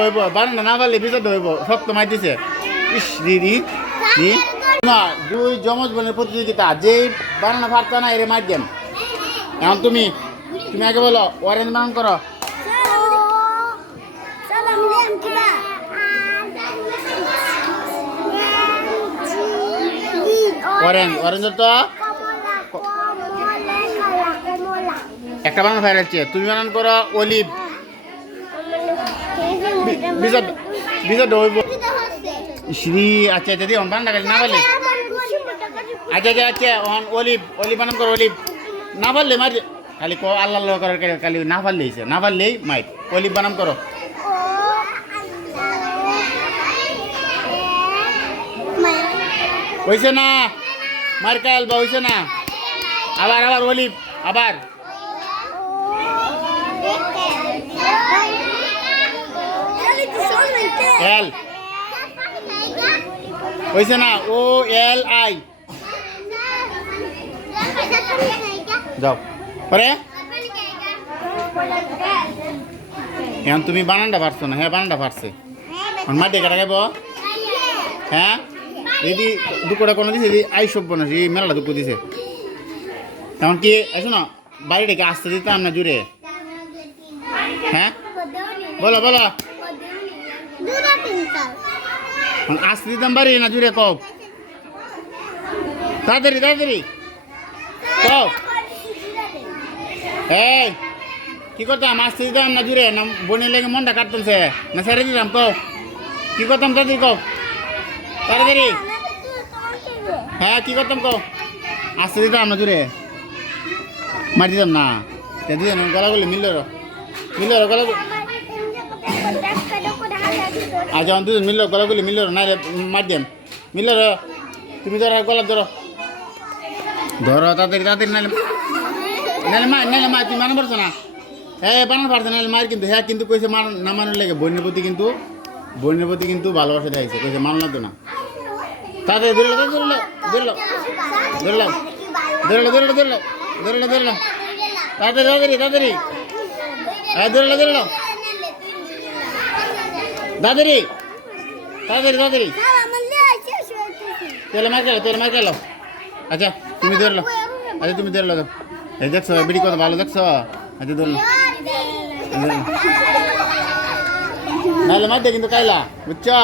হইব বানানো না পারলে ভিতর হইব শক্ত মাই দিছে ইস দিদি না দুই জমজ বোনের প্রতিযোগিতা যে বানানো পারতো না এর মার দেন এখন তুমি আগে বলো অরেঞ্জ বানান করো অরেঞ্জ তো একটা বানানো ফায়ার হচ্ছে তুমি বানান করো অলিভ বিজা হইব শ্রী আচ্ছা আচ্ছা দিও বানান না পারলে আচ্ছা অলিভ বানান করো অলিভ না পারলে মার খালি আল্লাহ করার খালি না পারলে না পারলেই মাইক অলিভ বানান করো হয়েছে না মার কাল বা হয়েছে না আবার অলিভ আবার এল হয়েছে না ও এল আই যাও পরে এখন তুমি বানানটা পারছো না হ্যাঁ বানানটা পারছে মাটি কাটা খাইব হ্যাঁ দিদি দুপুরে কোনো দিছে দিদি আই সব না এই মেলাটা দুপুর দিছে এমন কি আসো না বাড়িটাকে আসতে দিতাম না জুড়ে হ্যাঁ বলো আসতে দিতাম বাড়ি না জুড়ে কব তাড়াতাড়ি কব এই কি করতাম আসতে দিতাম না জুড়ে না বোনের লেগে মনটা কাটতাম সে না ছেড়ে দিতাম কব কি করতাম তাড়াতাড়ি কব তাড়াতাড়ি হ্যাঁ কি করতাম কব আসতে দিতাম না জুড়ে মার দিতাম না দিতাম গলাগুলি মিলল গলা আচ্ছা দুজন মিলল গলাগুলি মিলল না মার দিম মিলল তুমি ধরো গলা ধরো তাড়াতাড়ি নাহলে মা তুমি মানা পারছো না হ্যাঁ বানানো পারছো নাহলে মায়ের কিন্তু হ্যাঁ কিন্তু কইছে না মানার লেগে বোনের প্রতি কিন্তু ভালোবাসা দেখাইছে কইছে মানলো তো না তাড়াতাড়ি ধরলো তাড়াতাড়ি হ্যাঁ ধরলো তাড়াতাড়ি তেলে মার গেল আচ্ছা তুমি ধরলো এই দেখছো বিড়ি কত ভালো দেখছো আচ্ছা ধরলো নাহলে মার দে কিন্তু কাইলা বুঝছো